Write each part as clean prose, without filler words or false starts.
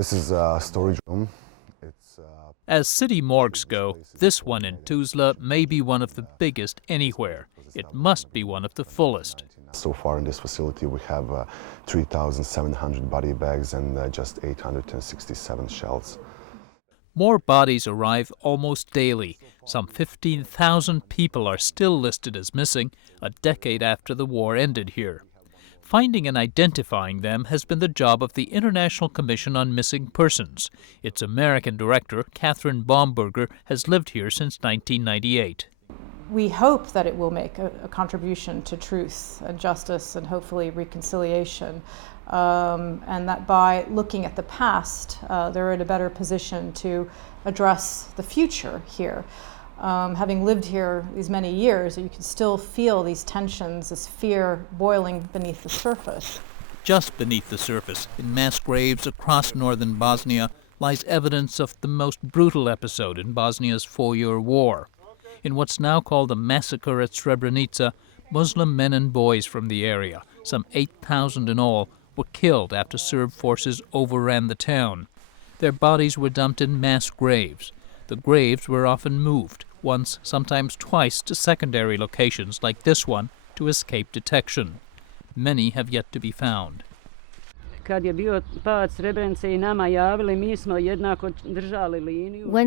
This is a storage room. As city morgues go, this one in Tuzla may be one of the biggest anywhere. It must be one of the fullest. So far in this facility we have 3,700 body bags and just 867 shells. More bodies arrive almost daily. Some 15,000 people are still listed as missing a decade after the war ended here. Finding and identifying them has been the job of the International Commission on Missing Persons. Its American director, Catherine Baumberger, has lived here since 1998. We hope that it will make a contribution to truth and justice and hopefully reconciliation, and that by looking at the past, they're in a better position to address the future here. Having lived here these many years, you can still feel these tensions, this fear boiling beneath the surface. Just beneath the surface, in mass graves across northern Bosnia, lies evidence of the most brutal episode in Bosnia's 4-year war. In what's now called a massacre at Srebrenica, Muslim men and boys from the area, some 8,000 in all, were killed after Serb forces overran the town. Their bodies were dumped in mass graves. The graves were often moved, once, sometimes twice, to secondary locations like this one to escape detection. Many have yet to be found. When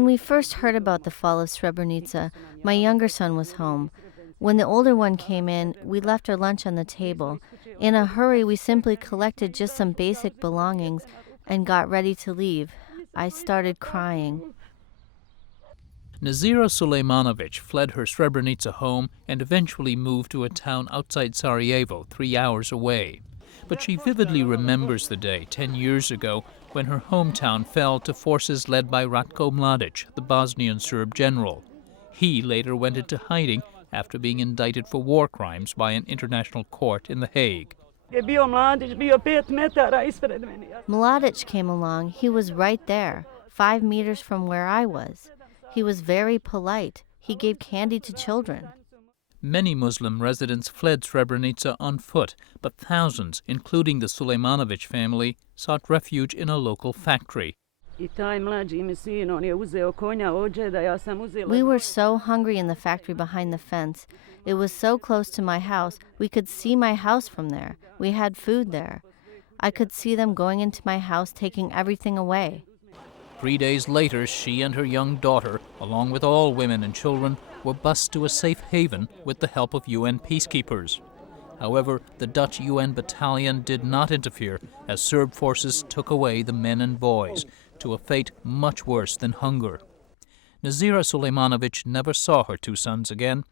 we first heard about the fall of Srebrenica, my younger son was home. When the older one came in, we left our lunch on the table. In a hurry, we simply collected just some basic belongings and got ready to leave. I started crying. Nazira Sulejmanovic fled her Srebrenica home and eventually moved to a town outside Sarajevo, 3 hours away. But she vividly remembers the day 10 years ago when her hometown fell to forces led by Ratko Mladic, the Bosnian Serb general. He later went into hiding after being indicted for war crimes by an international court in The Hague. Mladic came along. He was right there, 5 meters from where I was. He was very polite. He gave candy to children. Many Muslim residents fled Srebrenica on foot, but thousands, including the Sulejmanovic family, sought refuge in a local factory. We were so hungry in the factory behind the fence. It was so close to my house. We could see my house from there. We had food there. I could see them going into my house, taking everything away. 3 days later, she and her young daughter, along with all women and children, were bused to a safe haven with the help of UN peacekeepers. However, the Dutch UN battalion did not interfere as Serb forces took away the men and boys to a fate much worse than hunger. Nazira Sulejmanovic never saw her 2 sons again.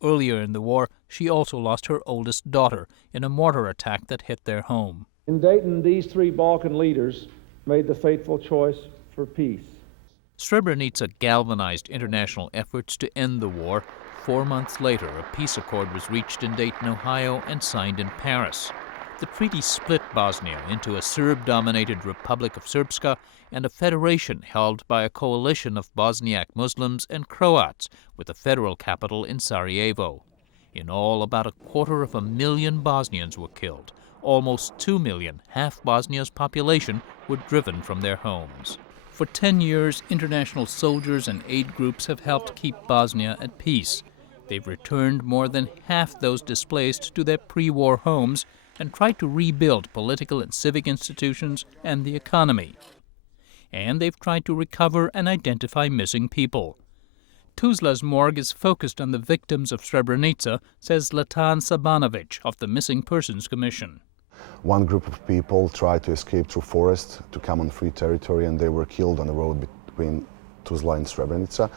Earlier in the war, she also lost her oldest daughter in a mortar attack that hit their home. In Dayton, these 3 Balkan leaders made the fateful choice for peace. Srebrenica galvanized international efforts to end the war. 4 months later, a peace accord was reached in Dayton, Ohio, and signed in Paris. The treaty split Bosnia into a Serb-dominated Republic of Srpska and a federation held by a coalition of Bosniak Muslims and Croats, with a federal capital in Sarajevo. In all, about 250,000 Bosnians were killed. Almost 2 million, half Bosnia's population, were driven from their homes. For 10 years, international soldiers and aid groups have helped keep Bosnia at peace. They've returned more than half those displaced to their pre-war homes and tried to rebuild political and civic institutions and the economy. And they've tried to recover and identify missing people. Tuzla's morgue is focused on the victims of Srebrenica, says Zlatan Sabanovic of the Missing Persons Commission. One group of people tried to escape through forest to come on free territory, and they were killed on the road between Tuzla and Srebrenica,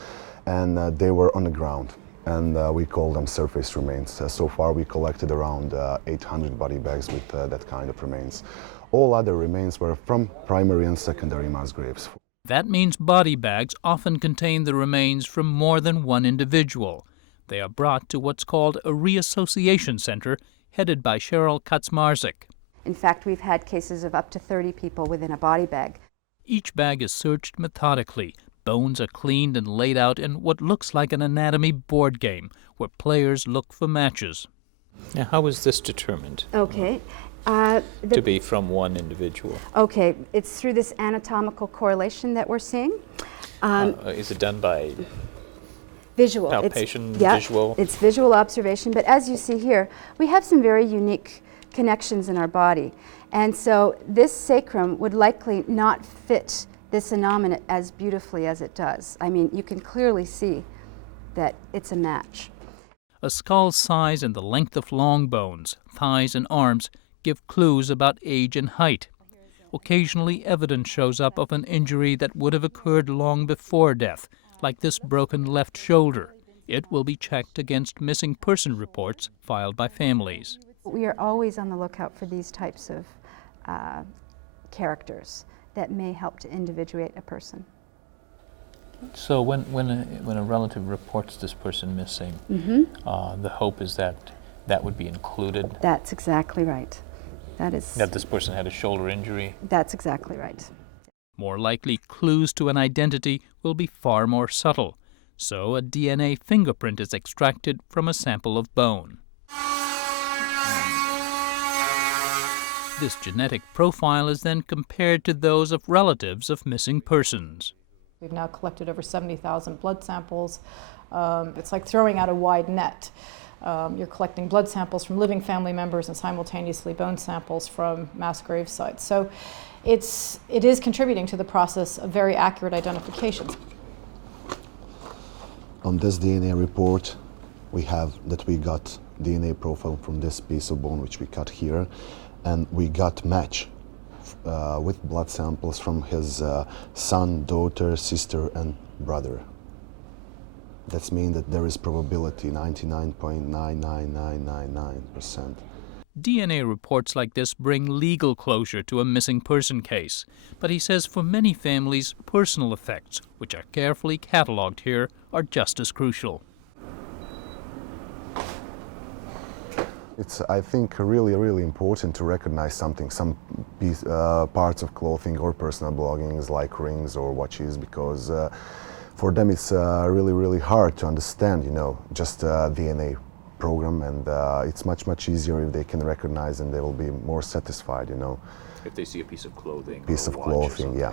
and they were on the ground, and we call them surface remains. So far we collected around 800 body bags with that kind of remains. All other remains were from primary and secondary mass graves. That means body bags often contain the remains from more than one individual. They are brought to what's called a reassociation center, headed by Cheryl Kaczmarzyk. In fact, we've had cases of up to 30 people within a body bag. Each bag is searched methodically. Bones are cleaned and laid out in what looks like an anatomy board game, where players look for matches. Now, how was this determined? Okay. to be from one individual? Okay, it's through this anatomical correlation that we're seeing. Is it done by Visual. palpation, Yeah, visual? it's visual observation, but as you see here, we have some very unique connections in our body. And so this sacrum would likely not fit this innominate as beautifully as it does. I mean, you can clearly see that it's a match. A skull's size and the length of long bones, thighs and arms give clues about age and height. Occasionally, evidence shows up of an injury that would have occurred long before death, like this broken left shoulder. It will be checked against missing person reports filed by families. We are always on the lookout for these types of characters that may help to individuate a person. So when a relative reports this person missing, the hope is that that would be included? That's exactly right. That this person had a shoulder injury? That's exactly right. More likely, clues to an identity will be far more subtle. So a DNA fingerprint is extracted from a sample of bone. This genetic profile is then compared to those of relatives of missing persons. We've now collected over 70,000 blood samples. It's like throwing out a wide net. You're collecting blood samples from living family members and simultaneously bone samples from mass grave sites. So it is contributing to the process of very accurate identifications. On this DNA report, we have that we got DNA profile from this piece of bone which we cut here, and we got match with blood samples from his son, daughter, sister, and brother. That means that there is probability 99.99999%. DNA reports like this bring legal closure to a missing person case. But he says for many families, personal effects, which are carefully catalogued here, are just as crucial. It's, I think, really important to recognize something, some parts of clothing or personal belongings like rings or watches, because for them it's really hard to understand, just DNA program, and it's much easier if they can recognize, and they will be more satisfied, If they see a piece of clothing. Piece of clothing, yeah.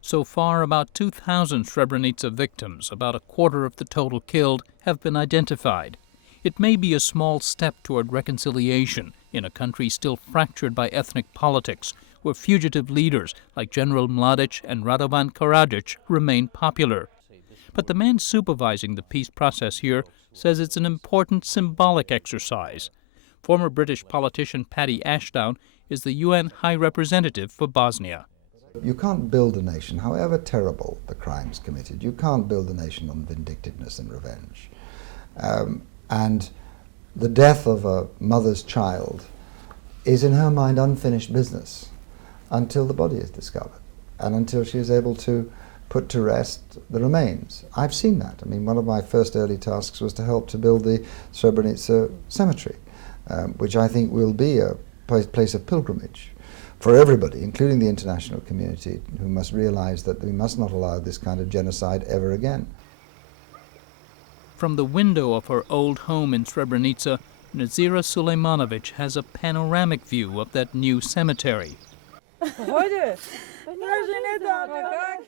So far, about 2,000 Srebrenica victims, about a quarter of the total killed, have been identified. It may be a small step toward reconciliation in a country still fractured by ethnic politics, where fugitive leaders like General Mladic and Radovan Karadzic remain popular. But the man supervising the peace process here says it's an important symbolic exercise. Former British politician Paddy Ashdown is the UN High Representative for Bosnia. You can't build a nation, however terrible the crimes committed, you can't build a nation on vindictiveness and revenge. And the death of a mother's child is in her mind unfinished business until the body is discovered and until she is able to put to rest the remains. I've seen that. I mean, one of my first early tasks was to help to build the Srebrenica cemetery, which I think will be a place of pilgrimage for everybody, including the international community, who must realize that we must not allow this kind of genocide ever again. From the window of her old home in Srebrenica, Nazira Sulejmanovic has a panoramic view of that new cemetery.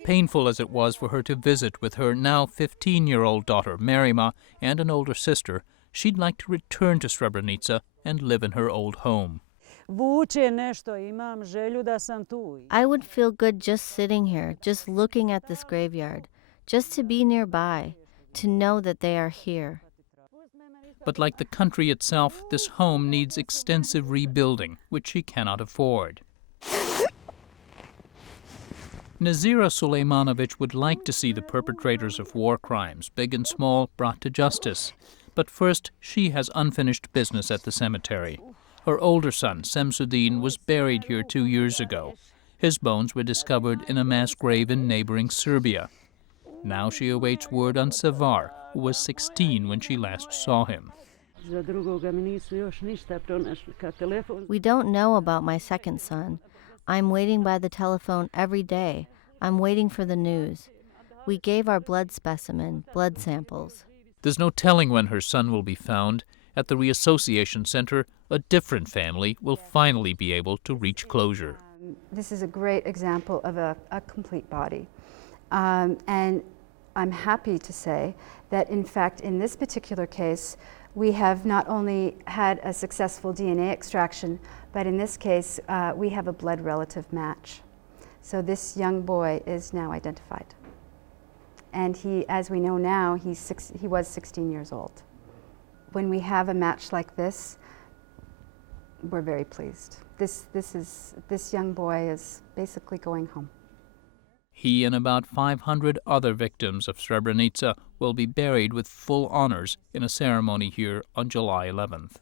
Painful as it was for her to visit with her now 15-year-old daughter Merima and an older sister, she'd like to return to Srebrenica and live in her old home. I would feel good just sitting here, just looking at this graveyard, just to be nearby, to know that they are here. But like the country itself, this home needs extensive rebuilding, which she cannot afford. Nazira Sulejmanovic would like to see the perpetrators of war crimes, big and small, brought to justice. But first, she has unfinished business at the cemetery. Her older son, Semsuddin, was buried here 2 years ago. His bones were discovered in a mass grave in neighboring Serbia. Now she awaits word on Savar, who was 16 when she last saw him. We don't know about my second son. I'm waiting by the telephone every day. I'm waiting for the news. We gave our blood specimen, blood samples. There's no telling when her son will be found, At the Reassociation Center, a different family will finally be able to reach closure. This is a great example of a complete body. And I'm happy to say that, in fact, in this particular case, we have not only had a successful DNA extraction, but in this case, we have a blood relative match. So this young boy is now identified. And he, as we know now, he was 16 years old. When we have a match like this, we're very pleased. This young boy is basically going home. He and about 500 other victims of Srebrenica will be buried with full honors in a ceremony here on July 11th.